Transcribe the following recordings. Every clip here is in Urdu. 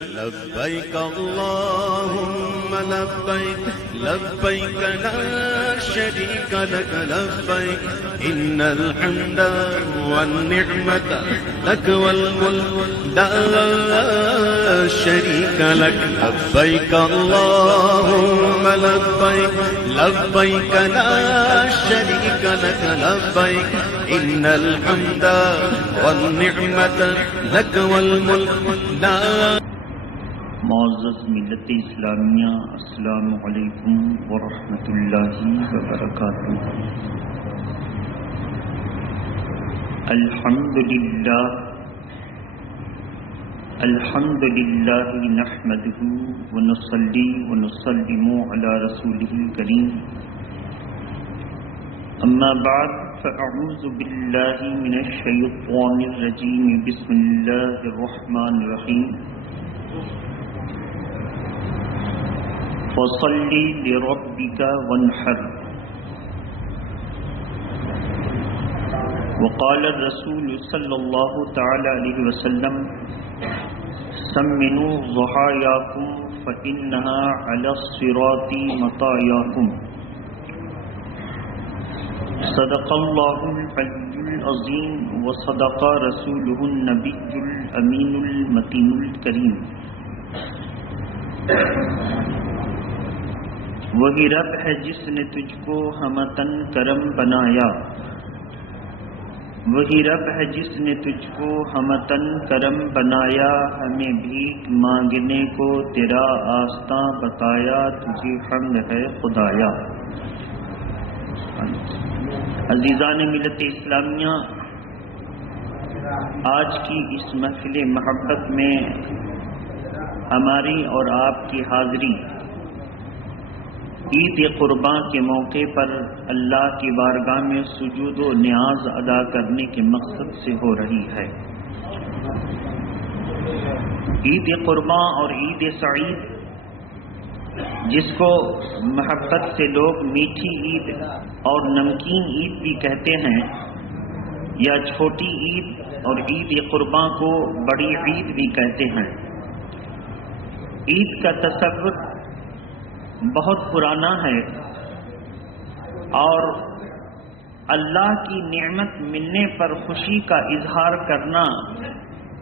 لبيك اللهم لبيك لبيك لا شريك لك لبيك إن الحمد والنعمة لك والملك لا شريك لك لبيك اللهم لبيك لبيك لا شريك لك لبيك إن الحمد والنعمة لك والملك لا. معزز ملت اسلامیہ، السلام علیکم ورحمۃ اللہ وبرکاتہ۔ الحمد للہ نحمده ونصلي ونسلم على رسوله الكريم، اما بعد فاعوذ باللہ من الشیطان الرجیم، بسم اللہ الرحمن الرحیم۔ فصل لربك وانحر، وقال الرسول صلی اللہ تعالی علیہ وسلم: سمنوا ضحاياكم فإنها على الصراط مطاياكم۔ صدق اللہ العلی العظیم وصدق رسولہ النبی الامین المتین الکریم۔ وہی رب ہے جس نے تجھ کو ہمتن کرم بنایا، وہی رب ہے جس نے تجھ کو ہمتن کرم بنایا، ہمیں بھیک مانگنے کو تیرا آستاں بتایا، تجھے حمد ہے خدایا۔ عزیزان ملت اسلامیہ، آج کی اس محفل محبت میں ہماری اور آپ کی حاضری عید قربان کے موقع پر اللہ کی بارگاہ میں سجود و نیاز ادا کرنے کے مقصد سے ہو رہی ہے۔ عید قربان اور عید سعید، جس کو محبت سے لوگ میٹھی عید اور نمکین عید بھی کہتے ہیں، یا چھوٹی عید اور عید قربان کو بڑی عید بھی کہتے ہیں۔ عید کا تصور بہت پرانا ہے، اور اللہ کی نعمت ملنے پر خوشی کا اظہار کرنا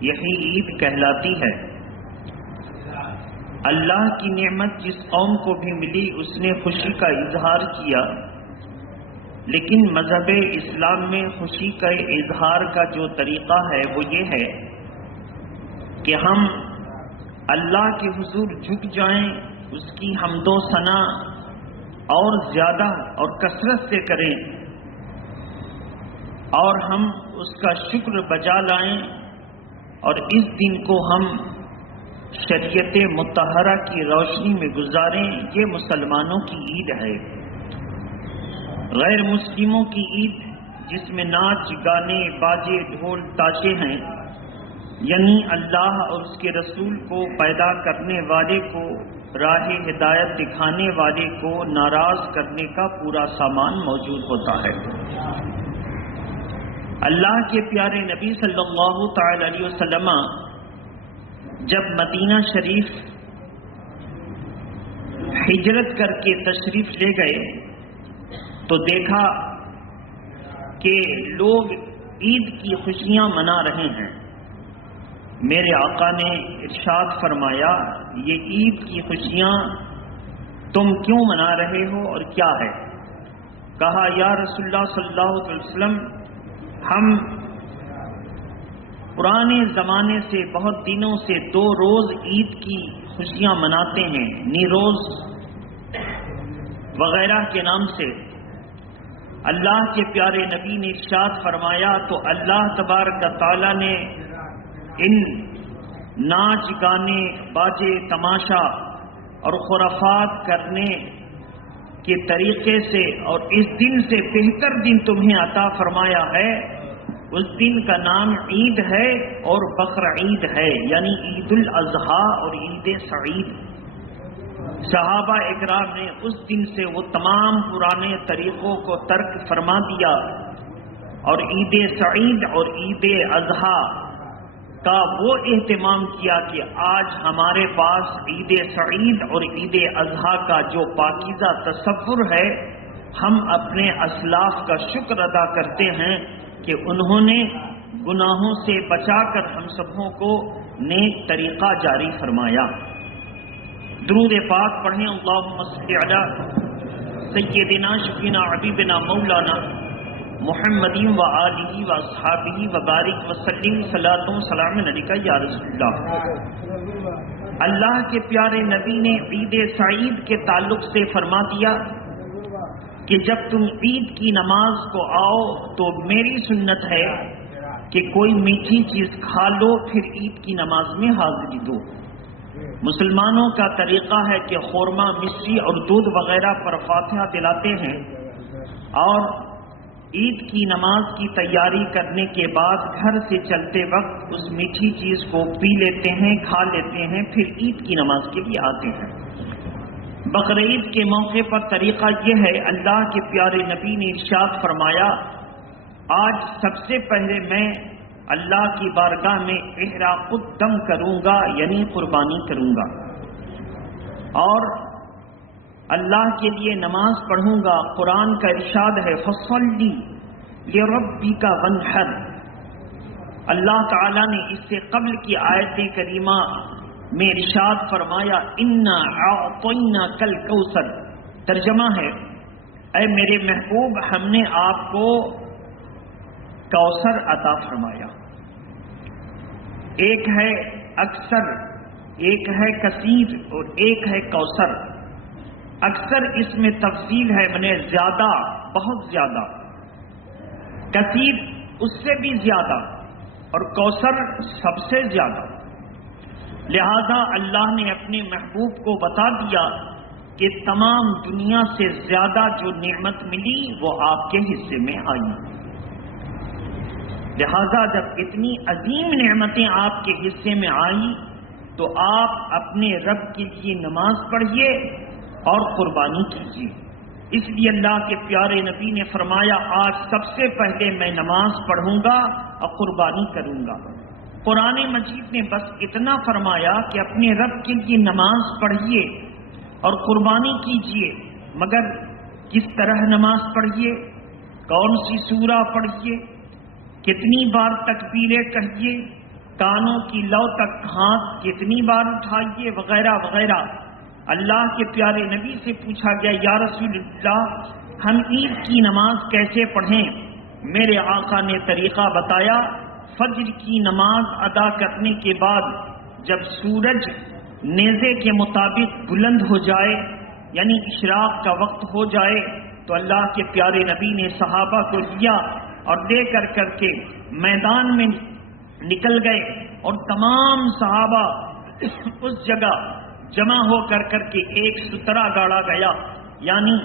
یہی عید کہلاتی ہے۔ اللہ کی نعمت جس قوم کو بھی ملی اس نے خوشی کا اظہار کیا، لیکن مذہب اسلام میں خوشی کا اظہار کا جو طریقہ ہے وہ یہ ہے کہ ہم اللہ کے حضور جھک جائیں، اس کی حمد و ثنا اور زیادہ اور کثرت سے کریں، اور ہم اس کا شکر بجا لائیں، اور اس دن کو ہم شریعت مطہرہ کی روشنی میں گزاریں۔ یہ مسلمانوں کی عید ہے۔ غیر مسلموں کی عید، جس میں ناچ گانے باجے ڈھول تاشے ہیں، یعنی اللہ اور اس کے رسول کو پیدا کرنے والے کو، راہ ہدایت دکھانے والے کو ناراض کرنے کا پورا سامان موجود ہوتا ہے۔ اللہ کے پیارے نبی صلی اللہ تعالی علیہ وسلم جب مدینہ شریف ہجرت کر کے تشریف لے گئے تو دیکھا کہ لوگ عید کی خوشیاں منا رہے ہیں۔ میرے آقا نے ارشاد فرمایا، یہ عید کی خوشیاں تم کیوں منا رہے ہو اور کیا ہے؟ کہا، یا رسول اللہ صلی اللہ علیہ وسلم، ہم پرانے زمانے سے بہت دنوں سے 2 روز عید کی خوشیاں مناتے ہیں، نیروز وغیرہ کے نام سے۔ اللہ کے پیارے نبی نے ارشاد فرمایا تو اللہ تبارک تعالی نے ان ناچ گانے باجے تماشا اور خرافات کرنے کے طریقے سے اور اس دن سے بہتر دن تمہیں عطا فرمایا ہے۔ اس دن کا نام عید ہے اور بقر عید ہے، یعنی عید الاضحیٰ اور عید سعید۔ صحابہ اکرام نے اس دن سے وہ تمام پرانے طریقوں کو ترک فرما دیا، اور عید سعید اور عید اضحیٰ کا وہ اہتمام کیا کہ آج ہمارے پاس عید سعید اور عید اضحیٰ کا جو پاکیزہ تصور ہے، ہم اپنے اسلاف کا شکر ادا کرتے ہیں کہ انہوں نے گناہوں سے بچا کر ہم سبوں کو نیک طریقہ جاری فرمایا۔ درود پاک پڑھیں، اللہم صلی علی سیدنا شفینا حبیبنا مولانا محمد و آلہ و اصحابہ و بارک وسلم صلاۃ و سلام علیکہ یا رسول اللہ۔ اللہ کے پیارے نبی نے عید سعید کے تعلق سے فرما دیا کہ جب تم عید کی نماز کو آؤ تو میری سنت ہے کہ کوئی میٹھی چیز کھا لو، پھر عید کی نماز میں حاضری دو۔ مسلمانوں کا طریقہ ہے کہ خورمہ، مشری اور دودھ وغیرہ پر فاتحہ دلاتے ہیں، اور عید کی نماز کی تیاری کرنے کے بعد گھر سے چلتے وقت اس میٹھی چیز کو پی لیتے ہیں، کھا لیتے ہیں، پھر عید کی نماز کے لیے آتے ہیں۔ بقرعید کے موقع پر طریقہ یہ ہے، اللہ کے پیارے نبی نے ارشاد فرمایا، آج سب سے پہلے میں اللہ کی بارگاہ میں احراق الدم کروں گا، یعنی قربانی کروں گا، اور اللہ کے لیے نماز پڑھوں گا۔ قرآن کا ارشاد ہے فصلی لربک وانحر۔ اللہ تعالیٰ نے اس سے قبل کی آیت کریمہ میں ارشاد فرمایا انا اعطیناک الکوثر۔ ترجمہ ہے، اے میرے محبوب ہم نے آپ کو کوثر عطا فرمایا۔ ایک ہے اکثر، ایک ہے کثیر، اور ایک ہے کوثر۔ اکثر اس میں تفصیل ہے، میں نے زیادہ، بہت زیادہ، کثیر اس سے بھی زیادہ، اور کوثر سب سے زیادہ۔ لہذا اللہ نے اپنے محبوب کو بتا دیا کہ تمام دنیا سے زیادہ جو نعمت ملی وہ آپ کے حصے میں آئی۔ لہذا جب اتنی عظیم نعمتیں آپ کے حصے میں آئی تو آپ اپنے رب کے لیے نماز پڑھیے اور قربانی کیجیے۔ اس لیے اللہ کے پیارے نبی نے فرمایا آج سب سے پہلے میں نماز پڑھوں گا اور قربانی کروں گا۔ قرآن مجید نے بس اتنا فرمایا کہ اپنے رب کے لیے نماز پڑھیے اور قربانی کیجیے، مگر کس طرح نماز پڑھیے، کون سی سورہ پڑھیے، کتنی بار تکبیریں کہیے، کانوں کی لو تک ہاتھ کتنی بار اٹھائیے، وغیرہ وغیرہ۔ اللہ کے پیارے نبی سے پوچھا گیا یا رسول اللہ ہم عید کی نماز کیسے پڑھیں؟ میرے آقا نے طریقہ بتایا، فجر کی نماز ادا کرنے کے بعد جب سورج نیزے کے مطابق بلند ہو جائے، یعنی اشراق کا وقت ہو جائے، تو اللہ کے پیارے نبی نے صحابہ کو لیا اور لے کر کے میدان میں نکل گئے، اور تمام صحابہ اس جگہ جمع ہو کر کے ایک سترہ گاڑا گیا، یعنی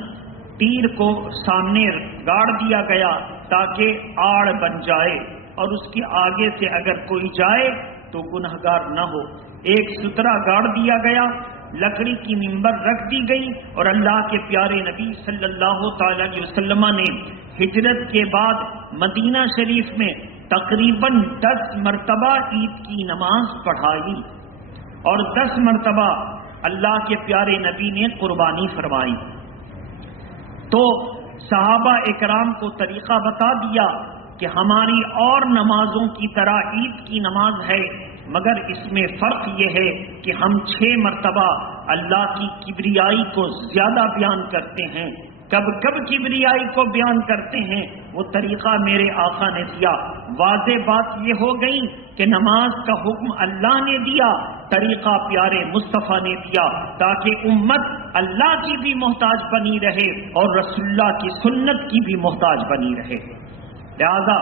تیر کو سامنے گاڑ دیا گیا تاکہ آڑ بن جائے، اور اس کے آگے سے اگر کوئی جائے تو گنہگار نہ ہو۔ ایک سترہ گاڑ دیا گیا، لکڑی کی منبر رکھ دی گئی، اور اللہ کے پیارے نبی صلی اللہ تعالی علیہ وسلم نے ہجرت کے بعد مدینہ شریف میں تقریباً 10 مرتبہ عید کی نماز پڑھائی، اور 10 مرتبہ اللہ کے پیارے نبی نے قربانی فرمائی۔ تو صحابہ اکرام کو طریقہ بتا دیا کہ ہماری اور نمازوں کی طرح عید کی نماز ہے، مگر اس میں فرق یہ ہے کہ ہم 6 مرتبہ اللہ کی کبریائی کو زیادہ بیان کرتے ہیں۔ کب کب کبریائی کو بیان کرتے ہیں وہ طریقہ میرے آقا نے دیا۔ واضح بات یہ ہو گئی کہ نماز کا حکم اللہ نے دیا، طریقہ پیارے مصطفیٰ نے دیا، تاکہ امت اللہ کی بھی محتاج بنی رہے اور رسول اللہ کی سنت کی بھی محتاج بنی رہے۔ لہذا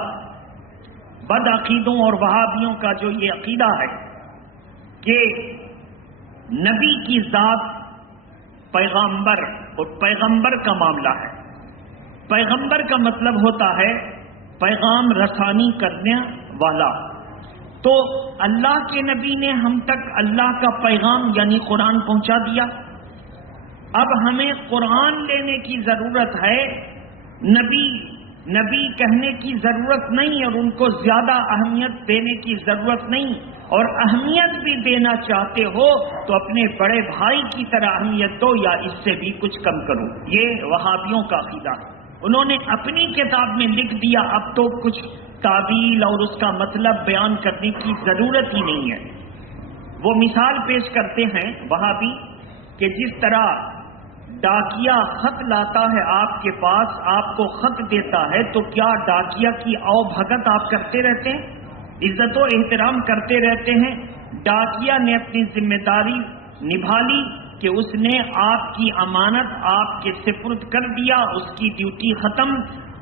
بد عقیدوں اور وہابیوں کا جو یہ عقیدہ ہے کہ نبی کی ذات پیغمبر اور پیغمبر کا معاملہ ہے، پیغمبر کا مطلب ہوتا ہے پیغام رسانی کرنے والا، تو اللہ کے نبی نے ہم تک اللہ کا پیغام یعنی قرآن پہنچا دیا۔ اب ہمیں قرآن لینے کی ضرورت ہے، نبی نبی کہنے کی ضرورت نہیں اور ان کو زیادہ اہمیت دینے کی ضرورت نہیں، اور اہمیت بھی دینا چاہتے ہو تو اپنے بڑے بھائی کی طرح اہمیت دو یا اس سے بھی کچھ کم کرو۔ یہ وہابیوں کا عقیدہ ہے۔ انہوں نے اپنی کتاب میں لکھ دیا، اب تو کچھ تعویل اور اس کا مطلب بیان کرنے کی ضرورت ہی نہیں ہے۔ وہ مثال پیش کرتے ہیں وہابی کہ جس طرح ڈاکیا خط لاتا ہے آپ کے پاس، آپ کو خط دیتا ہے، تو کیا ڈاکیا کی او بھگت آپ کرتے رہتے ہیں؟ عزت و احترام کرتے رہتے ہیں؟ ڈاکیا نے اپنی ذمہ داری نبھا لی کہ اس نے آپ کی امانت آپ کے سپرد کر دیا، اس کی ڈیوٹی ختم۔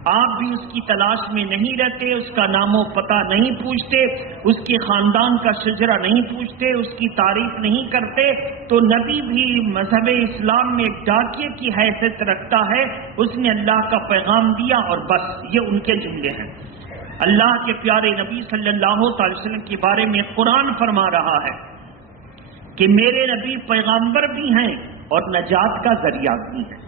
آپ بھی اس کی تلاش میں نہیں رہتے، اس کا نام و پتہ نہیں پوچھتے، اس کے خاندان کا شجرہ نہیں پوچھتے، اس کی تعریف نہیں کرتے۔ تو نبی بھی مذہب اسلام میں ایک ڈاکیے کی حیثیت رکھتا ہے، اس نے اللہ کا پیغام دیا اور بس، یہ ان کے جملے ہیں۔ اللہ کے پیارے نبی صلی اللہ علیہ وسلم کے بارے میں قرآن فرما رہا ہے کہ میرے نبی پیغامبر بھی ہیں اور نجات کا ذریعہ بھی ہیں۔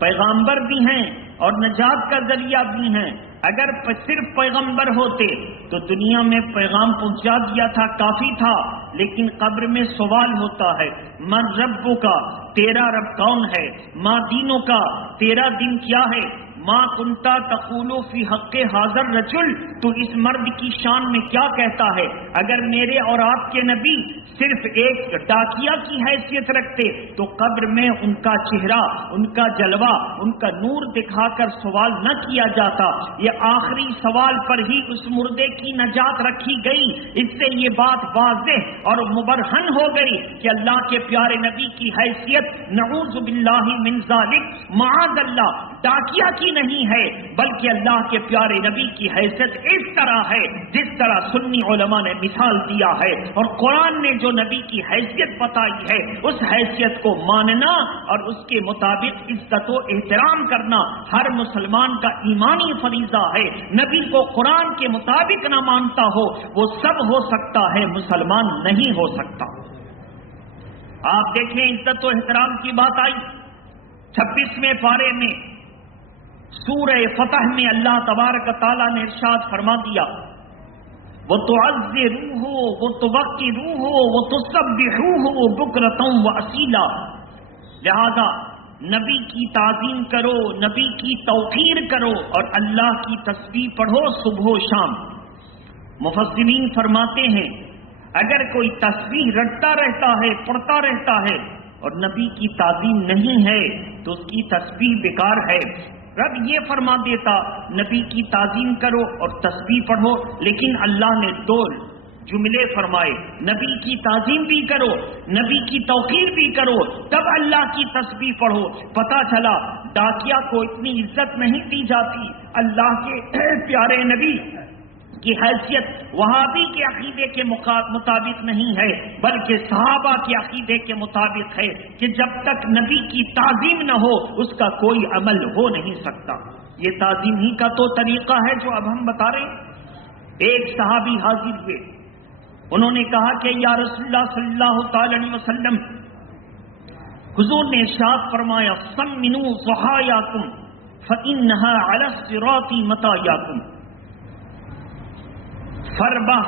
پیغامبر بھی ہیں اور نجات کا ذریعہ بھی ہیں۔ اگر صرف پیغمبر ہوتے تو دنیا میں پیغام پہنچا دیا تھا، کافی تھا، لیکن قبر میں سوال ہوتا ہے، من ربو کا، تیرا رب کون ہے؟ ماں دینوں کا، تیرا دین کیا ہے؟ ماں کنتا تقول فی حق حاضر رجل، تو اس مرد کی شان میں کیا کہتا ہے؟ اگر میرے اور آپ کے نبی صرف ایک ڈاکیا کی حیثیت رکھتے تو قبر میں ان کا چہرہ، ان کا جلوہ، ان کا نور دکھا کر سوال نہ کیا جاتا۔ یہ آخری سوال پر ہی اس مردے کی نجات رکھی گئی۔ اس سے یہ بات واضح اور مبرہن ہو گئی کہ اللہ کے پیارے نبی کی حیثیت نعوذ باللہ من ذالک، معاذ اللہ، ڈاکیا کی نہیں ہے، بلکہ اللہ کے پیارے نبی کی حیثیت اس طرح ہے جس طرح سنی علماء نے مثال دیا ہے، اور قرآن نے جو نبی کی حیثیت بتائی ہے اس حیثیت کو ماننا اور اس کے مطابق عزت و احترام کرنا ہر مسلمان کا ایمانی فریضہ ہے۔ نبی کو قرآن کے مطابق نہ مانتا ہو وہ سب ہو سکتا ہے، مسلمان نہیں ہو سکتا۔ آپ دیکھیں عزت و احترام کی بات آئی 26ویں پارے میں سورہ فتح میں اللہ تبارک تعالیٰ نے ارشاد فرما دیا، وَتُعَزِّرُوهُ وَتُوَقِّرُوهُ وَتُسَبِّحُوهُ بُكْرَةً وَأَصِيلًا۔ لہذا نبی کی تعظیم کرو، نبی کی توقیر کرو اور اللہ کی تسبیح پڑھو صبح و شام۔ مفسرین فرماتے ہیں اگر کوئی تسبیح رٹتا رہتا ہے، پڑھتا رہتا ہے اور نبی کی تعظیم نہیں ہے تو اس کی تسبیح بیکار ہے۔ رب یہ فرما دیتا نبی کی تعظیم کرو اور تسبیح پڑھو، لیکن اللہ نے دو جملے فرمائے، نبی کی تعظیم بھی کرو، نبی کی توقیر بھی کرو، تب اللہ کی تسبیح پڑھو۔ پتہ چلا ڈاکیا کو اتنی عزت نہیں دی جاتی، اللہ کے پیارے نبی کی حیثیت وہابی کے عقیدے کے مطابق نہیں ہے، بلکہ صحابہ کے عقیدے کے مطابق ہے کہ جب تک نبی کی تعظیم نہ ہو اس کا کوئی عمل ہو نہیں سکتا۔ یہ تعظیم ہی کا تو طریقہ ہے جو اب ہم بتا رہے ہیں۔ ایک صحابی حاضر ہوئے، انہوں نے کہا کہ یا رسول اللہ صلی اللہ تعالی علیہ وسلم، حضور نے ارشاد فرمایا سمنوا ضحایاکم فإنها علی الصراط مطایاکم، فربہ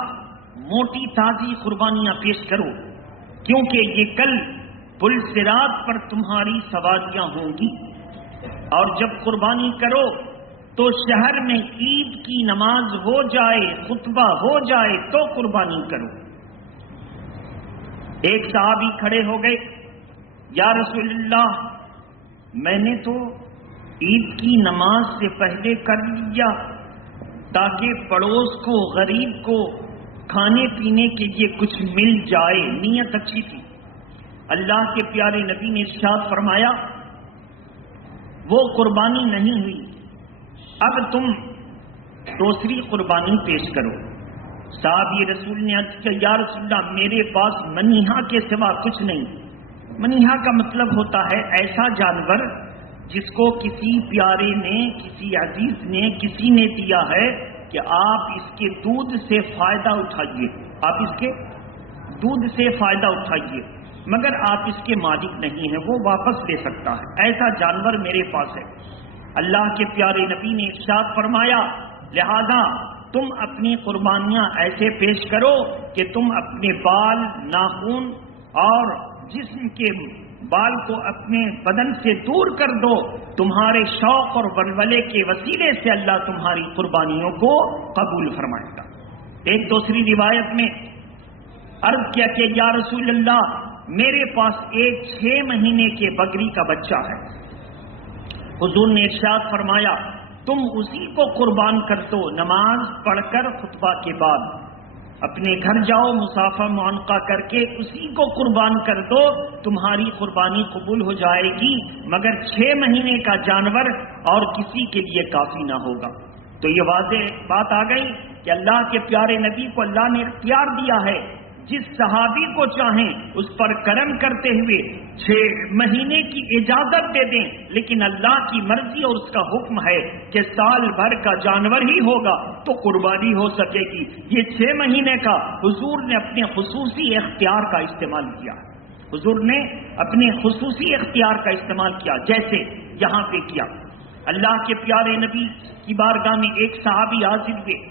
موٹی تازی قربانیاں پیش کرو کیونکہ یہ کل پل صراط پر تمہاری سواریاں ہوں گی، اور جب قربانی کرو تو شہر میں عید کی نماز ہو جائے، خطبہ ہو جائے تو قربانی کرو۔ ایک صحابی کھڑے ہو گئے، یا رسول اللہ میں نے تو عید کی نماز سے پہلے کر لیا تاکہ پڑوس کو، غریب کو کھانے پینے کے لیے کچھ مل جائے، نیت اچھی تھی۔ اللہ کے پیارے نبی نے ارشاد فرمایا وہ قربانی نہیں ہوئی، اب تم دوسری قربانی پیش کرو۔ صاحب یہ رسول نے عرض کیا یا رسول اللہ میرے پاس منیہا کے سوا کچھ نہیں۔ منیہا کا مطلب ہوتا ہے ایسا جانور جس کو کسی پیارے نے، کسی عزیز نے، کسی نے دیا ہے کہ آپ اس کے دودھ سے فائدہ اٹھائیے، آپ اس کے دودھ سے فائدہ اٹھائیے، مگر آپ اس کے مالک نہیں ہیں، وہ واپس لے سکتا ہے، ایسا جانور میرے پاس ہے۔ اللہ کے پیارے نبی نے ارشاد فرمایا لہذا تم اپنی قربانیاں ایسے پیش کرو کہ تم اپنے بال، ناخن اور جسم کے بال کو اپنے بدن سے دور کر دو، تمہارے شوق اور ولولے کے وسیلے سے اللہ تمہاری قربانیوں کو قبول فرمائے گا۔ ایک دوسری روایت میں عرض کیا کہ یا رسول اللہ میرے پاس ایک 6 مہینے کے بکری کا بچہ ہے۔ حضور نے ارشاد فرمایا تم اسی کو قربان کر دو، نماز پڑھ کر خطبہ کے بعد اپنے گھر جاؤ، مسافہ معانقہ کر کے اسی کو قربان کر دو، تمہاری قربانی قبول ہو جائے گی، مگر 6 مہینے کا جانور اور کسی کے لیے کافی نہ ہوگا۔ تو یہ واضح بات آ گئی کہ اللہ کے پیارے نبی کو اللہ نے اختیار دیا ہے، جس صحابی کو چاہیں اس پر کرم کرتے ہوئے 6 مہینے کی اجازت دے دیں، لیکن اللہ کی مرضی اور اس کا حکم ہے کہ سال بھر کا جانور ہی ہوگا تو قربانی ہو سکے گی۔ یہ 6 مہینے کا حضور نے اپنے خصوصی اختیار کا استعمال کیا، حضور نے اپنے خصوصی اختیار کا استعمال کیا، جیسے یہاں پہ کیا۔ اللہ کے پیارے نبی کی بارگاہ میں ایک صحابی حاضر ہوئے،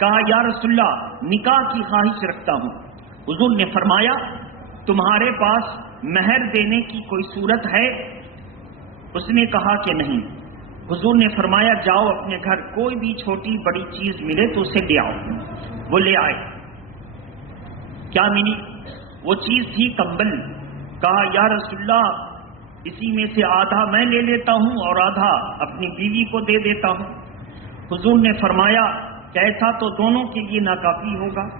کہا یا رسول اللہ نکاح کی خواہش رکھتا ہوں۔ حضور نے فرمایا تمہارے پاس مہر دینے کی کوئی صورت ہے؟ اس نے کہا کہ نہیں۔ حضور نے فرمایا جاؤ اپنے گھر کوئی بھی چھوٹی بڑی چیز ملے تو اسے لے آؤ۔ وہ لے آئے۔ کیا ملی؟ وہ چیز تھی کمبل۔ کہا یا رسول اللہ اسی میں سے آدھا میں لے لیتا ہوں اور آدھا اپنی بیوی کو دے دیتا ہوں۔ حضور نے فرمایا کہ ایسا تو دونوں کے لیے ناکافی ہوگا،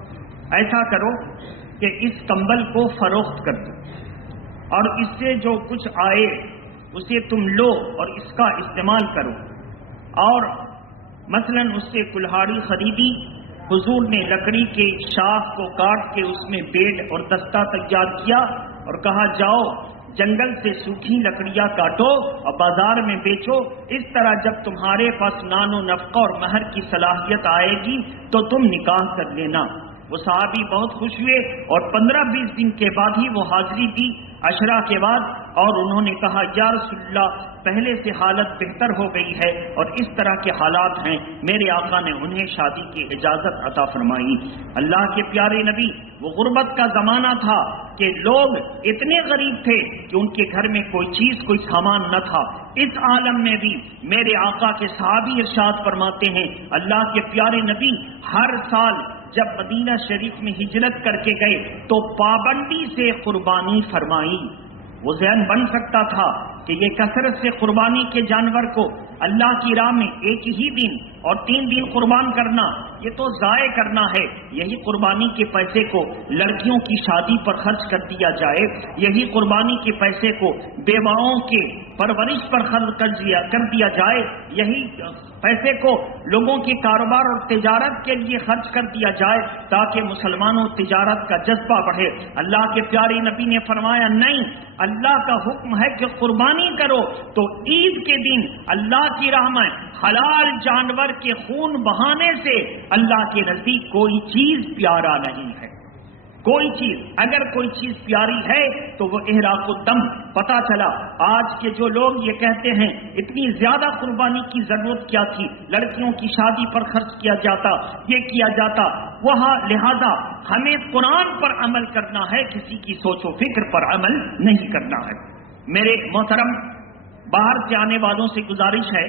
ایسا کرو کہ اس کمبل کو فروخت کر دو اور اس سے جو کچھ آئے اسے تم لو اور اس کا استعمال کرو۔ اور مثلا اس سے کلہاڑی خریدی۔ حضور نے لکڑی کے شاخ کو کاٹ کے اس میں بیڈ اور دستہ تیار کیا اور کہا جاؤ جنگل سے سوکھی لکڑیاں کاٹو اور بازار میں بیچو، اس طرح جب تمہارے پاس نان و نفقہ اور مہر کی صلاحیت آئے گی تو تم نکاح کر لینا۔ وہ صحابی بہت خوش ہوئے اور 15-20 دن کے بعد ہی وہ حاضری دی عشرہ کے بعد، اور انہوں نے کہا یا رسول اللہ پہلے سے حالت بہتر ہو گئی ہے اور اس طرح کے حالات ہیں، میرے آقا نے انہیں شادی کی اجازت عطا فرمائی۔ اللہ کے پیارے نبی، وہ غربت کا زمانہ تھا کہ لوگ اتنے غریب تھے کہ ان کے گھر میں کوئی چیز کوئی سامان نہ تھا۔ اس عالم میں بھی میرے آقا کے صحابی ارشاد فرماتے ہیں اللہ کے پیارے نبی ہر سال جب مدینہ شریف میں ہجرت کر کے گئے تو پابندی سے قربانی فرمائی۔ وہ ذہن بن سکتا تھا کہ یہ کثرت سے قربانی کے جانور کو اللہ کی راہ میں ایک ہی دن اور 3 دن قربان کرنا یہ تو ضائع کرنا ہے، یہی قربانی کے پیسے کو لڑکیوں کی شادی پر خرچ کر دیا جائے، یہی قربانی کے پیسے کو بیواؤں کے پرورش پر خرچ کر دیا جائے، یہی پیسے کو لوگوں کے کاروبار اور تجارت کے لیے خرچ کر دیا جائے تاکہ مسلمانوں تجارت کا جذبہ بڑھے۔ اللہ کے پیارے نبی نے فرمایا نہیں، اللہ کا حکم ہے کہ قربانی کرو تو عید کے دن اللہ کی راہ میں حلال جانور کے خون بہانے سے اللہ کے نزدیک کوئی چیز پیارا نہیں ہے۔ کوئی چیز، اگر کوئی چیز پیاری ہے تو وہ احراق الدم۔ پتا چلا آج کے جو لوگ یہ کہتے ہیں اتنی زیادہ قربانی کی ضرورت کیا تھی، لڑکیوں کی شادی پر خرچ کیا جاتا، یہ کیا جاتا وہاں، لہذا ہمیں قرآن پر عمل کرنا ہے، کسی کی سوچ و فکر پر عمل نہیں کرنا ہے۔ میرے محترم، باہر سے آنے والوں سے گزارش ہے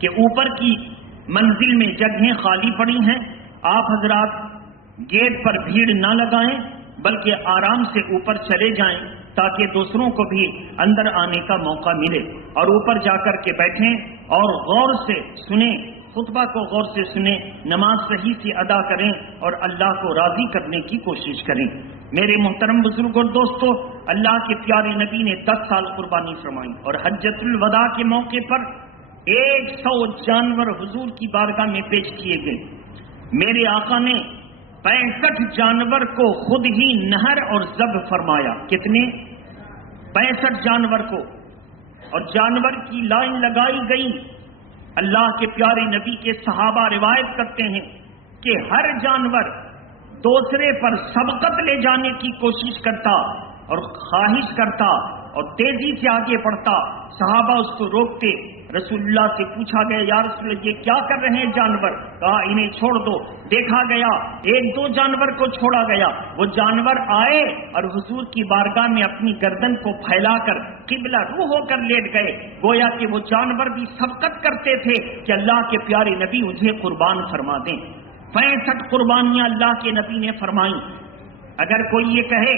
کہ اوپر کی منزل میں جگہیں خالی پڑی ہیں، آپ حضرات گیٹ پر بھیڑ نہ لگائیں بلکہ آرام سے اوپر چلے جائیں تاکہ دوسروں کو بھی اندر آنے کا موقع ملے، اور اوپر جا کر کے بیٹھیں اور غور سے سنیں، خطبہ کو غور سے سنیں، نماز صحیح سے ادا کریں اور اللہ کو راضی کرنے کی کوشش کریں۔ میرے محترم بزرگ اور دوستو، اللہ کے پیارے نبی نے 10 سال قربانی فرمائی اور حجۃ الوداع کے موقع پر 100 جانور حضور کی بارگاہ میں پیش کیے گئے۔ میرے آقا نے 65 جانور کو خود ہی نہر اور ذبح فرمایا۔ کتنے؟ 65 جانور کو، اور جانور کی لائن لگائی گئی۔ اللہ کے پیارے نبی کے صحابہ روایت کرتے ہیں کہ ہر جانور دوسرے پر سبقت لے جانے کی کوشش کرتا اور خواہش کرتا اور تیزی سے آگے بڑھتا، صحابہ اس کو روکتے، رسول اللہ سے پوچھا گیا یا رسول اللہ یہ کیا کر رہے ہیں جانور؟ کہا انہیں چھوڑ دو۔ دیکھا گیا ایک دو جانور کو چھوڑا گیا، وہ جانور آئے اور حضور کی بارگاہ میں اپنی گردن کو پھیلا کر قبلہ رو ہو کر لیٹ گئے، گویا کہ وہ جانور بھی سبقت کرتے تھے کہ اللہ کے پیارے نبی مجھے قربان فرما دیں۔ 65 قربانیاں اللہ کے نبی نے فرمائیں۔ اگر کوئی یہ کہے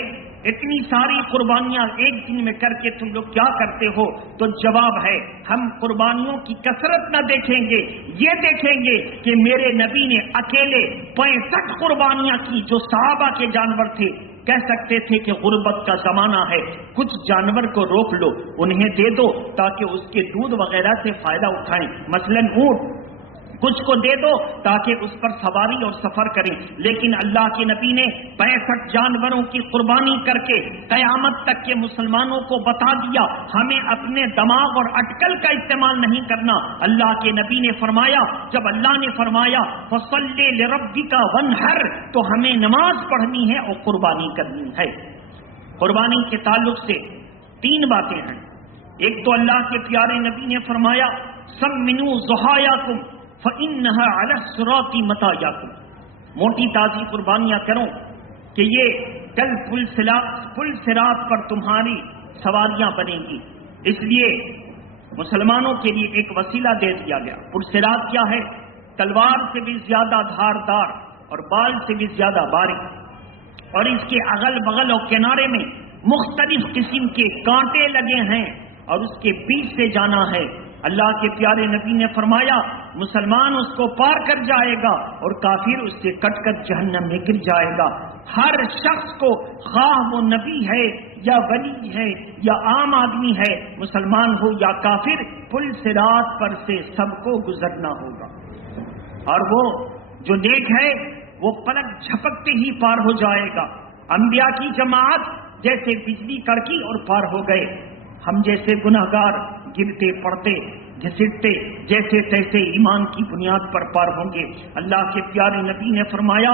اتنی ساری قربانیاں ایک دن میں کر کے تم لوگ کیا کرتے ہو، تو جواب ہے ہم قربانیوں کی کثرت نہ دیکھیں گے، یہ دیکھیں گے کہ میرے نبی نے اکیلے 65 قربانیاں کی جو صحابہ کے جانور تھے۔ کہہ سکتے تھے کہ غربت کا زمانہ ہے، کچھ جانور کو روک لو، انہیں دے دو تاکہ اس کے دودھ وغیرہ سے فائدہ اٹھائیں، مثلاً اونٹ، کچھ کو دے دو تاکہ اس پر سواری اور سفر کریں۔ لیکن اللہ کے نبی نے 65 جانوروں کی قربانی کر کے قیامت تک کے مسلمانوں کو بتا دیا ہمیں اپنے دماغ اور اٹکل کا استعمال نہیں کرنا۔ اللہ کے نبی نے فرمایا، جب اللہ نے فرمایا فَصَلِّ لِرَبِّكَ وَانْحَرْ، تو ہمیں نماز پڑھنی ہے اور قربانی کرنی ہے۔ قربانی کے تعلق سے 3 باتیں ہیں۔ ایک تو اللہ کے پیارے نبی نے فرمایا سَمِّنُوا ضُحَایَاکُمْ فَإِنَّهَا عَلَى الصِّرَاطِ مَطَایَاکُمْ، موٹی تازی قربانیاں کرو کہ یہ کل پل صراط پر تمہاری سواریاں بنیں گی۔ اس لیے مسلمانوں کے لیے ایک وسیلہ دے دیا گیا۔ پل صراط کیا ہے؟ تلوار سے بھی زیادہ دھاردار اور بال سے بھی زیادہ باریک، اور اس کے اغل بغل اور کنارے میں مختلف قسم کے کانٹے لگے ہیں اور اس کے بیچ سے جانا ہے۔ اللہ کے پیارے نبی نے فرمایا مسلمان اس کو پار کر جائے گا اور کافر اس سے کٹ کر جہنم میں گر جائے گا۔ ہر شخص کو، خواہ وہ نبی ہے یا ولی ہے یا عام آدمی ہے، مسلمان ہو یا کافر، پل صراط پر سے سب کو گزرنا ہوگا، اور وہ جو نیک ہے وہ پلک جھپکتے ہی پار ہو جائے گا۔ انبیاء کی جماعت جیسے بجلی کڑکی اور پار ہو گئے، ہم جیسے گناہگار گرتے پڑتے گھسٹتے جیسے تیسے ایمان کی بنیاد پر پار ہوں گے۔ اللہ کے پیارے نبی نے فرمایا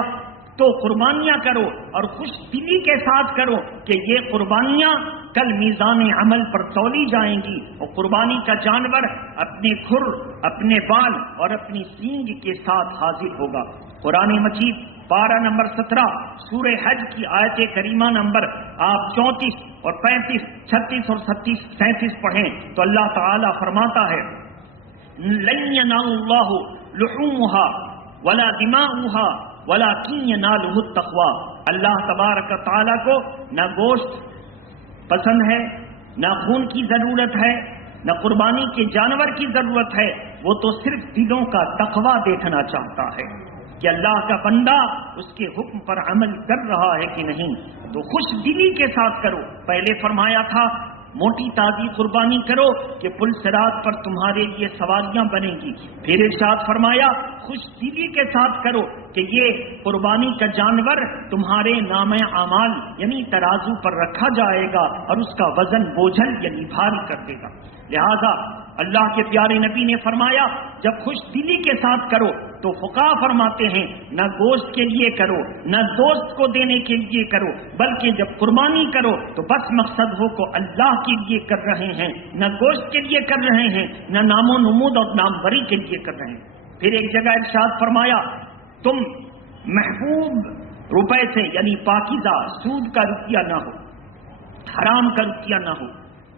تو قربانیاں کرو اور خوش دلی کے ساتھ کرو کہ یہ قربانیاں کل میزان عمل پر تولی جائیں گی، اور قربانی کا جانور اپنے کھر، اپنے بال اور اپنی سینگ کے ساتھ حاضر ہوگا۔ قرآن مجید پارہ نمبر 17 سورہ حج کی آیت کریمہ نمبر آپ 34 اور 35 36 اور 37 پڑھیں تو اللہ تعالی فرماتا ہے لن ينال اللہ لحومها ولا دماؤها ولكن يناله التقوى، اللہ تبارک تعالی کو نہ گوشت پسند ہے، نہ خون کی ضرورت ہے، نہ قربانی کے جانور کی ضرورت ہے، وہ تو صرف دلوں کا تقوی دیکھنا چاہتا ہے کہ اللہ کا بندہ اس کے حکم پر عمل کر رہا ہے کہ نہیں۔ تو خوش دلی کے ساتھ کرو۔ پہلے فرمایا تھا موٹی تازی قربانی کرو کہ پل صراط پر تمہارے لیے سواریاں بنیں گی، پھر ارشاد فرمایا خوش دلی کے ساتھ کرو کہ یہ قربانی کا جانور تمہارے نام اعمال یعنی ترازو پر رکھا جائے گا اور اس کا وزن بوجھل یعنی بھاری کر دے گا۔ لہذا اللہ کے پیارے نبی نے فرمایا جب خوش دلی کے ساتھ کرو تو فقہا فرماتے ہیں نہ گوشت کے لیے کرو، نہ دوست کو دینے کے لیے کرو، بلکہ جب قربانی کرو تو بس مقصد ہو کو اللہ کے لیے کر رہے ہیں، نہ گوشت کے لیے کر رہے ہیں، نہ نام و نمود اور ناموری کے لیے کر رہے ہیں۔ پھر ایک جگہ ارشاد فرمایا تم محبوب روپے سے یعنی پاکیزہ سود کا روپیہ نہ ہو، حرام کا روپیہ نہ ہو،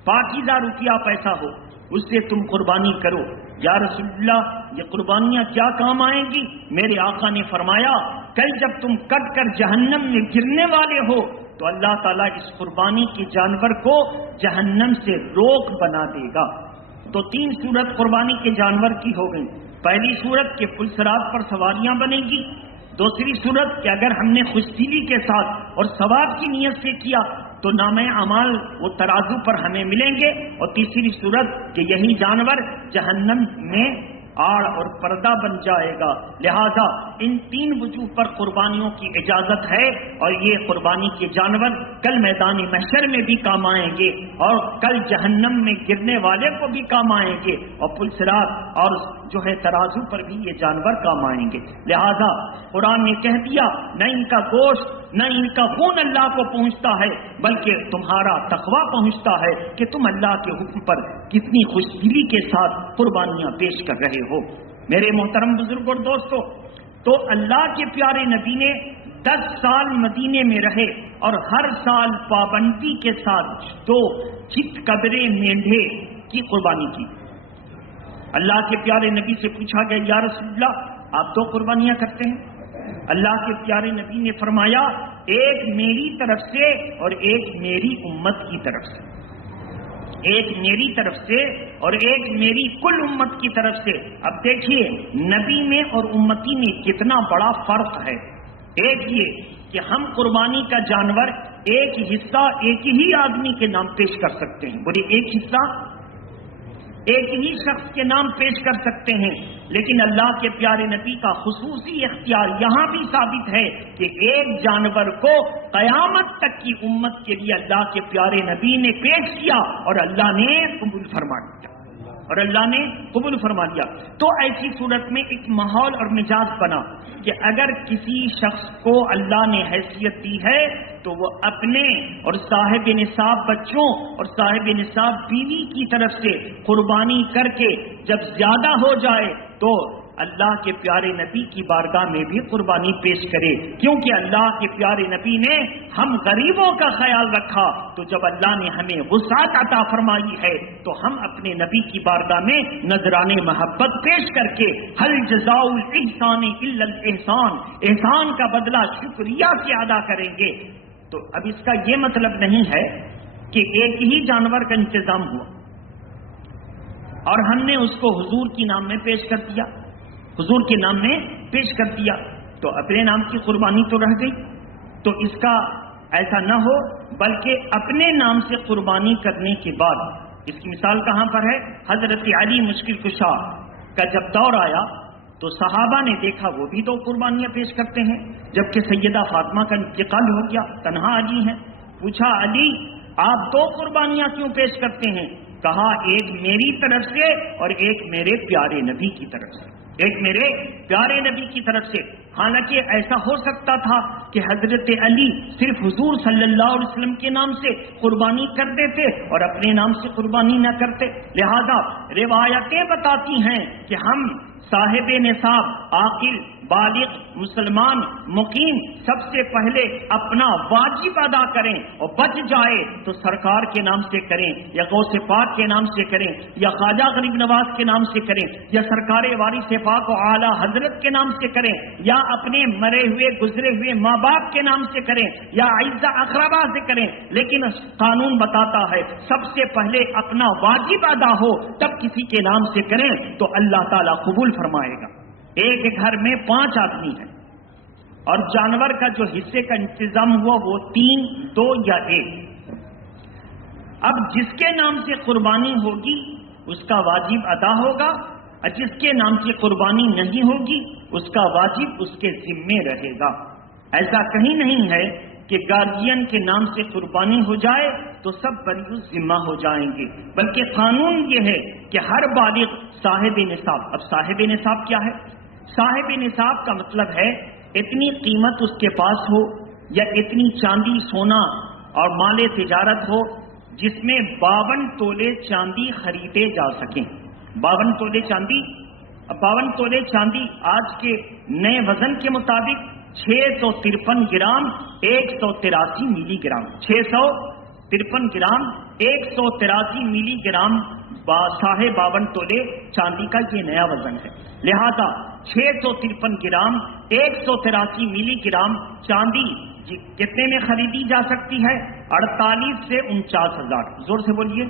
پاکیزہ روپیہ پیسہ ہو، اس سے تم قربانی کرو۔ یا رسول اللہ یہ قربانیاں کیا کام آئیں گی؟ میرے آقا نے فرمایا کل جب تم کٹ کر جہنم میں گرنے والے ہو تو اللہ تعالیٰ اس قربانی کے جانور کو جہنم سے روک بنا دے گا۔ تو 3 صورت قربانی کے جانور کی ہو گئی۔ پہلی صورت کہ پل صراط پر سواریاں بنے گی، دوسری صورت کہ اگر ہم نے خوش دلی کے ساتھ اور ثواب کی نیت سے کیا تو نام اعمال وہ ترازو پر ہمیں ملیں گے، اور تیسری صورت کہ یہی جانور جہنم میں آڑ اور پردہ بن جائے گا۔ لہذا ان 3 وجوہ پر قربانیوں کی اجازت ہے، اور یہ قربانی کے جانور کل میدان محشر میں بھی کام آئیں گے اور کل جہنم میں گرنے والے کو بھی کام آئیں گے، اور پل صراط اور جو ہے ترازو پر بھی یہ جانور کام آئیں گے۔ لہذا قرآن نے کہہ دیا نہ ان کا گوشت نہ ان کا خون اللہ کو پہنچتا ہے بلکہ تمہارا تقویٰ پہنچتا ہے کہ تم اللہ کے حکم پر کتنی خوشدلی کے ساتھ قربانیاں پیش کر رہے ہو۔ میرے محترم بزرگ اور دوستو، تو اللہ کے پیارے نبی نے 10 سال مدینے میں رہے اور ہر سال پابندی کے ساتھ 2 چت کبرے مینڈھے کی قربانی کی۔ اللہ کے پیارے نبی سے پوچھا گیا، یا رسول اللہ آپ 2 قربانیاں کرتے ہیں؟ اللہ کے پیارے نبی نے فرمایا، ایک میری طرف سے اور ایک میری امت کی طرف سے، ایک میری طرف سے اور ایک میری کل امت کی طرف سے۔ اب دیکھیے نبی میں اور امتی میں کتنا بڑا فرق ہے۔ ایک یہ کہ ہم قربانی کا جانور ایک حصہ ایک ہی آدمی کے نام پیش کر سکتے ہیں، بولے ایک حصہ ایک ہی شخص کے نام پیش کر سکتے ہیں، لیکن اللہ کے پیارے نبی کا خصوصی اختیار یہاں بھی ثابت ہے کہ ایک جانور کو قیامت تک کی امت کے لیے اللہ کے پیارے نبی نے پیش کیا اور اللہ نے قبول فرما لیا، تو ایسی صورت میں ایک ماحول اور مزاج بنا کہ اگر کسی شخص کو اللہ نے حیثیت دی ہے تو وہ اپنے اور صاحب نصاب بچوں اور صاحب نصاب بیوی کی طرف سے قربانی کر کے جب زیادہ ہو جائے تو اللہ کے پیارے نبی کی بارگاہ میں بھی قربانی پیش کرے، کیونکہ اللہ کے پیارے نبی نے ہم غریبوں کا خیال رکھا، تو جب اللہ نے ہمیں وسعت عطا فرمائی ہے تو ہم اپنے نبی کی بارگاہ میں نذران محبت پیش کر کے هل جزاء الاحسان الا الاحسان، احسان کا بدلہ شکریہ سے ادا کریں گے۔ تو اب اس کا یہ مطلب نہیں ہے کہ ایک ہی جانور کا انتظام ہوا اور ہم نے اس کو حضور کی نام میں پیش کر دیا، حضور کے نام میں پیش کر دیا تو اپنے نام کی قربانی تو رہ گئی۔ تو اس کا ایسا نہ ہو، بلکہ اپنے نام سے قربانی کرنے کے بعد، اس کی مثال کہاں پر ہے؟ حضرت علی مشکل کشا کا جب دور آیا تو صحابہ نے دیکھا وہ بھی 2 قربانیاں پیش کرتے ہیں، جبکہ سیدہ فاطمہ کا انتقال ہو گیا، تنہا علی ہیں۔ پوچھا علی آپ 2 قربانیاں کیوں پیش کرتے ہیں؟ کہا ایک میری طرف سے اور ایک میرے پیارے نبی کی طرف سے، ایک میرے پیارے نبی کی طرف سے۔ حالانکہ ایسا ہو سکتا تھا کہ حضرت علی صرف حضور صلی اللہ علیہ وسلم کے نام سے قربانی کر دیتے اور اپنے نام سے قربانی نہ کرتے، لہذا روایتیں بتاتی ہیں کہ ہم صاحب نصاب، عاقل، بالغ، مسلمان، مقیم سب سے پہلے اپنا واجب ادا کریں اور بچ جائے تو سرکار کے نام سے کریں یا غوث پاک کے نام سے کریں یا خواجہ غریب نواز کے نام سے کریں یا سرکار وارث پاک و اعلیٰ حضرت کے نام سے کریں یا اپنے مرے ہوئے گزرے ہوئے ماں باپ کے نام سے کریں یا اعزا اقربا سے کریں، لیکن قانون بتاتا ہے سب سے پہلے اپنا واجب ادا ہو تب کسی کے نام سے کریں تو اللہ تعالیٰ قبول فرمائے گا۔ ایک گھر میں 5 آدمی ہیں اور جانور کا جو حصے کا انتظام ہوا وہ 3، 2 یا 1۔ اب جس کے نام سے قربانی ہوگی اس کا واجب ادا ہوگا اور جس کے نام سے قربانی نہیں ہوگی اس کا واجب اس کے ذمے رہے گا۔ ایسا کہیں نہیں ہے کہ گارجین کے نام سے قربانی ہو جائے تو سب بری ذمہ ہو جائیں گے، بلکہ قانون یہ ہے کہ ہر بالغ صاحب نصاب۔ اب صاحب نصاب کیا ہے؟ صاحب نصاب کا مطلب ہے اتنی قیمت اس کے پاس ہو یا اتنی چاندی سونا اور مال تجارت ہو جس میں 52 تولے چاندی خریدے جا سکیں۔ 52 تولے چاندی، 52 تولے چاندی آج کے نئے وزن کے مطابق 653 گرام 183 ملی گرام، 653 گرام 183 ملی گرام 52 تولے چاندی کا یہ نیا وزن ہے۔ لہذا 653 گرام 183 ملی گرام چاندی کتنے میں خریدی جا سکتی ہے؟ 48 سے 49,000۔ زور سے بولیے،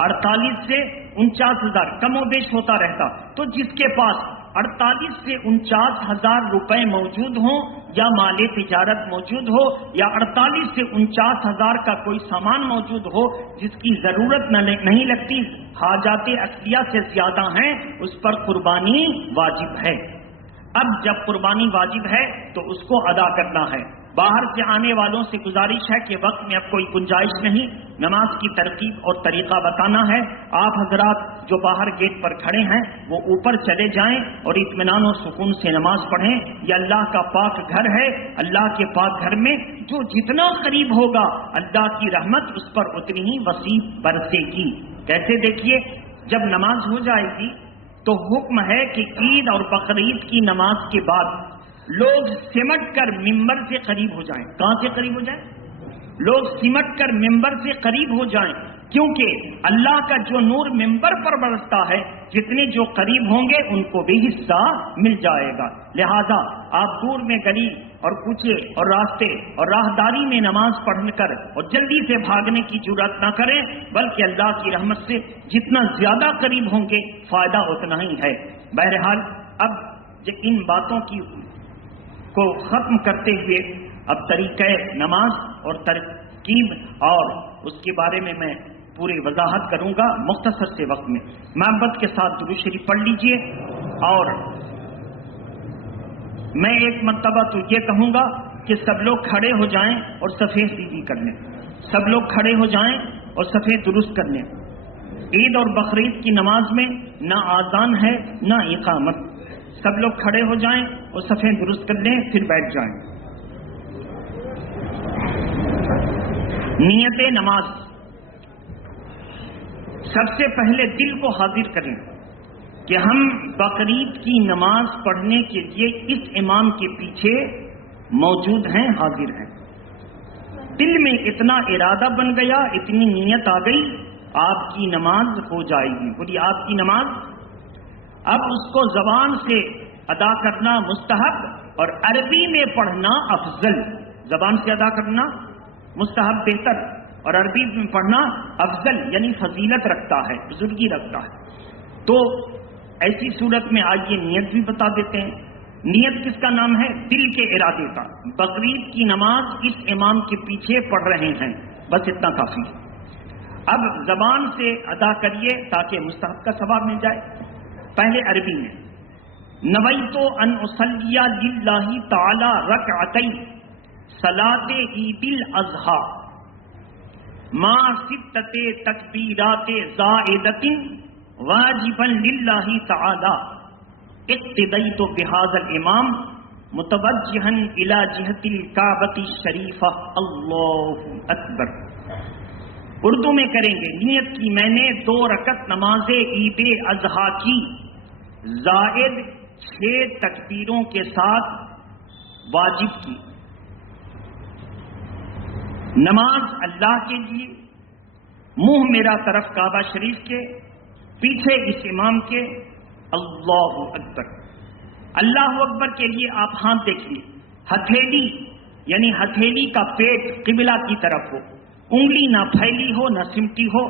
48 سے 49,000، کم و بیش ہوتا رہتا۔ تو جس کے پاس 48 سے 49,000 روپے موجود ہوں یا مال تجارت موجود ہو یا 48 سے 49,000 کا کوئی سامان موجود ہو جس کی ضرورت نہیں لگتی، حاجات اصلیہ سے زیادہ ہیں، اس پر قربانی واجب ہے۔ اب جب قربانی واجب ہے تو اس کو ادا کرنا ہے۔ باہر سے آنے والوں سے گزارش ہے کہ وقت میں اب کوئی گنجائش نہیں، نماز کی ترتیب اور طریقہ بتانا ہے۔ آپ حضرات جو باہر گیٹ پر کھڑے ہیں وہ اوپر چلے جائیں اور اطمینان و سکون سے نماز پڑھیں۔ یہ اللہ کا پاک گھر ہے، اللہ کے پاک گھر میں جو جتنا قریب ہوگا اللہ کی رحمت اس پر اتنی ہی وسیع برسے گی۔ کیسے؟ دیکھیے، جب نماز ہو جائے گی تو حکم ہے کہ عید اور بقرعید کی نماز کے بعد لوگ سمٹ کر ممبر سے قریب ہو جائیں۔ کہاں سے قریب ہو جائیں؟ لوگ سمٹ کر ممبر سے قریب ہو جائیں، کیونکہ اللہ کا جو نور ممبر پر برستا ہے، جتنے جو قریب ہوں گے ان کو بھی حصہ مل جائے گا۔ لہذا آپ دور میں گلی اور کوچے اور راستے اور راہداری میں نماز پڑھ کر اور جلدی سے بھاگنے کی جرات نہ کریں، بلکہ اللہ کی رحمت سے جتنا زیادہ قریب ہوں گے فائدہ اتنا ہی ہے۔ بہرحال اب ان باتوں کو ختم کرتے ہوئے اب طریقہ نماز اور ترکیب اور اس کے بارے میں پوری وضاحت کروں گا مختصر سے وقت میں۔ محبت کے ساتھ درود شریف پڑھ لیجئے، اور میں ایک مرتبہ تو یہ کہوں گا کہ سب لوگ کھڑے ہو جائیں اور صفیں سیدھی کر لیں۔ سب لوگ کھڑے ہو جائیں اور صفیں درست کر لیں۔ عید اور بقرعید کی نماز میں نہ آذان ہے نہ اقامت۔ سب لوگ کھڑے ہو جائیں اور صفیں درست کر لیں، پھر بیٹھ جائیں۔ نیت نماز، سب سے پہلے دل کو حاضر کریں کہ ہم بقرعید کی نماز پڑھنے کے لیے اس امام کے پیچھے موجود ہیں، حاضر ہیں۔ دل میں اتنا ارادہ بن گیا، اتنی نیت آ گئی، آپ کی نماز ہو جائے گی۔ بولیے آپ کی نماز۔ اب اس کو زبان سے ادا کرنا مستحب اور عربی میں پڑھنا افضل۔ زبان سے ادا کرنا مستحب بہتر اور عربی میں پڑھنا افضل، یعنی فضیلت رکھتا ہے، بزرگی رکھتا ہے۔ تو ایسی صورت میں آئیے نیت بھی بتا دیتے ہیں۔ نیت کس کا نام ہے؟ دل کے ارادے کا۔ بقرعید کی نماز اس امام کے پیچھے پڑھ رہے ہیں، بس اتنا کافی ہے۔ اب زبان سے ادا کریے تاکہ مستحب کا ثواب مل جائے۔ پہلے عربی میں نویت ان اصلی للہ تعالی رکعتین صلاۃ عید الاضحیٰ ما ستۃ تکبیرات زائدۃ واجبا للہ تعالی اقتدیت بہذا الامام متوجہا الی جہت الکعبۃ الشریفہ اللہ اکبر۔ اردو میں کریں گے۔ نیت کی میں نے 2 رکعت نماز عید اضحیٰ کی، زائد 6 تکبیروں کے ساتھ واجب کی۔ نماز اللہ کے لیے، منہ میرا طرف کعبہ شریف کے، پیچھے اس امام کے، اللہ اکبر۔ اللہ اکبر کے لیے آپ ہاتھ دیکھیے، ہتھیلی یعنی ہتھیلی کا پیٹ قبلہ کی طرف ہو، انگلی نہ پھیلی ہو نہ سمٹی ہو،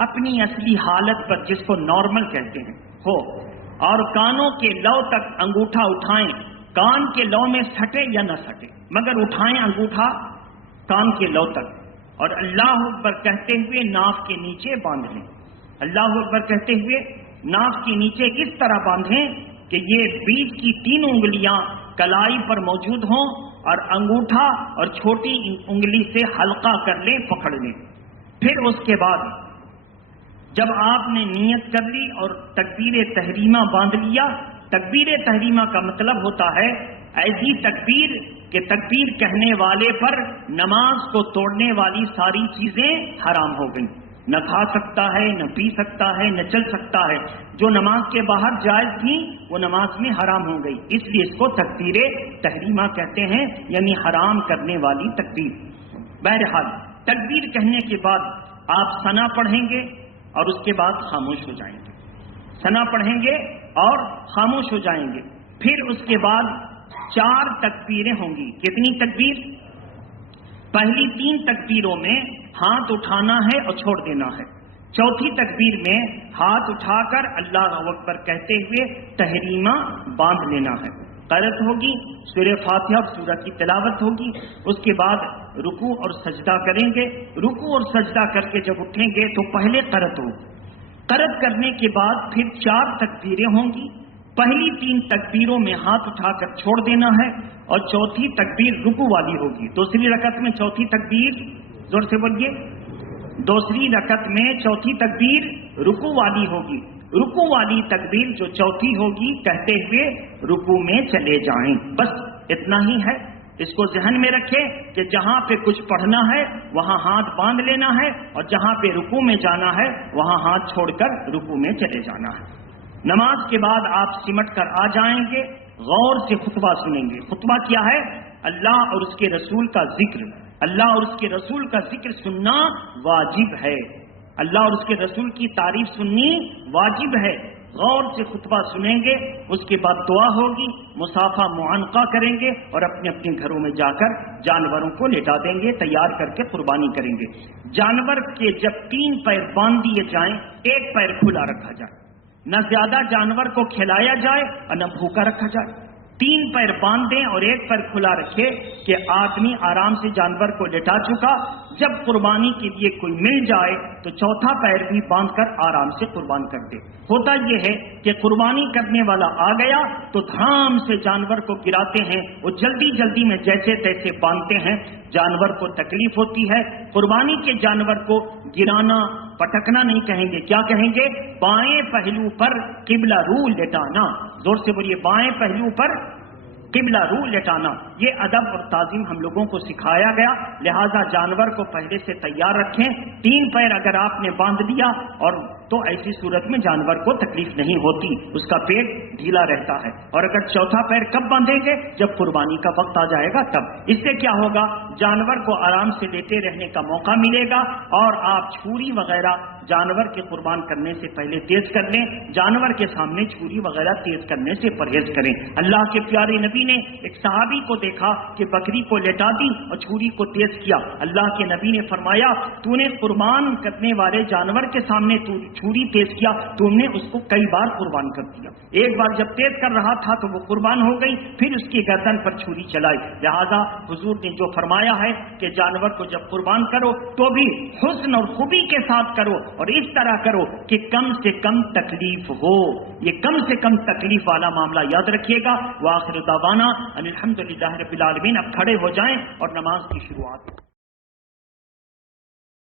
اپنی اصلی حالت پر جس کو نارمل کہتے ہیں ہو، اور کانوں کے لو تک انگوٹھا اٹھائیں، کان کے لو میں سٹے یا نہ سٹے مگر اٹھائیں انگوٹھا کان کے لو تک، اور اللہ اکبر کہتے ہوئے ناف کے نیچے باندھ لیں۔ اللہ اکبر کہتے ہوئے ناف کے نیچے اس طرح باندھیں کہ یہ بیچ کی 3 انگلیاں کلائی پر موجود ہوں اور انگوٹھا اور چھوٹی انگلی سے حلقہ کر لیں، پکڑ لیں۔ پھر اس کے بعد جب آپ نے نیت کر لی اور تکبیر تحریمہ باندھ لیا، تکبیر تحریمہ کا مطلب ہوتا ہے ایسی تکبیر کہ تکبیر کہنے والے پر نماز کو توڑنے والی ساری چیزیں حرام ہو گئیں، نہ کھا سکتا ہے، نہ پی سکتا ہے، نہ چل سکتا ہے۔ جو نماز کے باہر جائز تھیں وہ نماز میں حرام ہو گئی، اس لیے اس کو تکبیر تحریمہ کہتے ہیں، یعنی حرام کرنے والی تکبیر۔ بہرحال تکبیر کہنے کے بعد آپ ثنا پڑھیں گے اور اس کے بعد خاموش ہو جائیں گے۔ ثنا پڑھیں گے اور خاموش ہو جائیں گے۔ پھر اس کے بعد 4 تکبیریں ہوں گی۔ کتنی تکبیر؟ پہلی 3 تکبیروں میں ہاتھ اٹھانا ہے اور چھوڑ دینا ہے۔ چوتھی تکبیر میں ہاتھ اٹھا کر اللہ اکبر کہتے ہوئے تحریمہ باندھ لینا ہے۔ قرأت ہوگی، سورہ فاتحہ سورہ کی تلاوت ہوگی، اس کے بعد رکوع اور سجدہ کریں گے۔ رکوع اور سجدہ کر کے جب اٹھیں گے تو پہلے قرأت ہوگی، قرأت کرنے کے بعد پھر 4 تکبیریں ہوں گی، پہلی 3 تکبیروں میں ہاتھ اٹھا کر چھوڑ دینا ہے اور چوتھی تکبیر رکوع والی ہوگی. دوسری رکعت میں چوتھی تکبیر، زور سے بولیے، دوسری رکعت میں چوتھی تکبیر رکوع والی ہوگی. رکوع والی تکبیر جو چوتھی ہوگی کہتے ہوئے رکوع میں چلے جائیں. بس اتنا ہی ہے. اس کو ذہن میں رکھیں کہ جہاں پہ کچھ پڑھنا ہے وہاں ہاتھ باندھ لینا ہے اور جہاں پہ رکوع میں جانا ہے وہاں ہاتھ چھوڑ کر رکوع میں چلے جانا ہے. نماز کے بعد آپ سمٹ کر آ جائیں گے، غور سے خطبہ سنیں گے. خطبہ کیا ہے؟ اللہ اور اس کے رسول کا ذکر. اللہ اور اس کے رسول کا ذکر سننا واجب ہے. اللہ اور اس کے رسول کی تعریف سننی واجب ہے. غور سے خطبہ سنیں گے، اس کے بعد دعا ہوگی، مصافحہ معانقہ کریں گے اور اپنے اپنے گھروں میں جا کر جانوروں کو لٹا دیں گے، تیار کر کے قربانی کریں گے. جانور کے جب 3 پیر باندھ دیے جائیں، 1 پیر کھلا رکھا جائے. نہ زیادہ جانور کو کھلایا جائے اور نہ بھوکا رکھا جائے. 3 پیر باندھ دیں اور 1 پیر کھلا رکھے کہ آدمی آرام سے جانور کو لٹا چکا. جب قربانی کے لیے کوئی مل جائے تو چوتھا پیر بھی باندھ کر آرام سے قربان کر دے. ہوتا یہ ہے کہ قربانی کرنے والا آ گیا تو دھام سے جانور کو گراتے ہیں، وہ جلدی جلدی میں جیسے تیسے باندھتے ہیں. جانور کو تکلیف ہوتی ہے. قربانی کے جانور کو گرانا پٹکنا نہیں کہیں گے. کیا کہیں گے؟ بائیں پہلو پر قبلہ رو لٹانا. زور سے بولیے، بائیں پہلو پر قبلہ رو لٹانا. یہ ادب اور تعظیم ہم لوگوں کو سکھایا گیا. لہذا جانور کو پہلے سے تیار رکھیں. 3 پیر اگر آپ نے باندھ دیا اور تو ایسی صورت میں جانور کو تکلیف نہیں ہوتی، اس کا پیٹ ڈھیلا رہتا ہے. اور اگر چوتھا پیر کب باندھیں گے؟ جب قربانی کا وقت آ جائے گا تب. اس سے کیا ہوگا؟ جانور کو آرام سے لیتے رہنے کا موقع ملے گا اور آپ چھری وغیرہ جانور کے قربان کرنے سے پہلے تیز کر لیں. جانور کے سامنے چھری وغیرہ تیز کرنے سے پرہیز کریں. اللہ کے پیارے نبی نے ایک صحابی کو دیکھا کہ بکری کو لٹا دی اور چھری کو تیز کیا. اللہ کے نبی نے فرمایا، تو نے قربان کرنے والے جانور کے سامنے تو چھری تیز کیا، تم نے اس کو کئی بار قربان کر دیا. ایک بار جب تیز کر رہا تھا تو وہ قربان ہو گئی، پھر اس کی گردن پر چھری چلائی. لہذا حضور نے جو فرمایا ہے کہ جانور کو جب قربان کرو تو بھی حسن اور خوبی کے ساتھ کرو اور اس طرح کرو کہ کم سے کم تکلیف ہو. یہ کم سے کم تکلیف والا معاملہ یاد رکھیے گا. وآخر دعوانا ان الحمدللہ رب العالمین. اب کھڑے ہو جائیں اور نماز کی شروعات.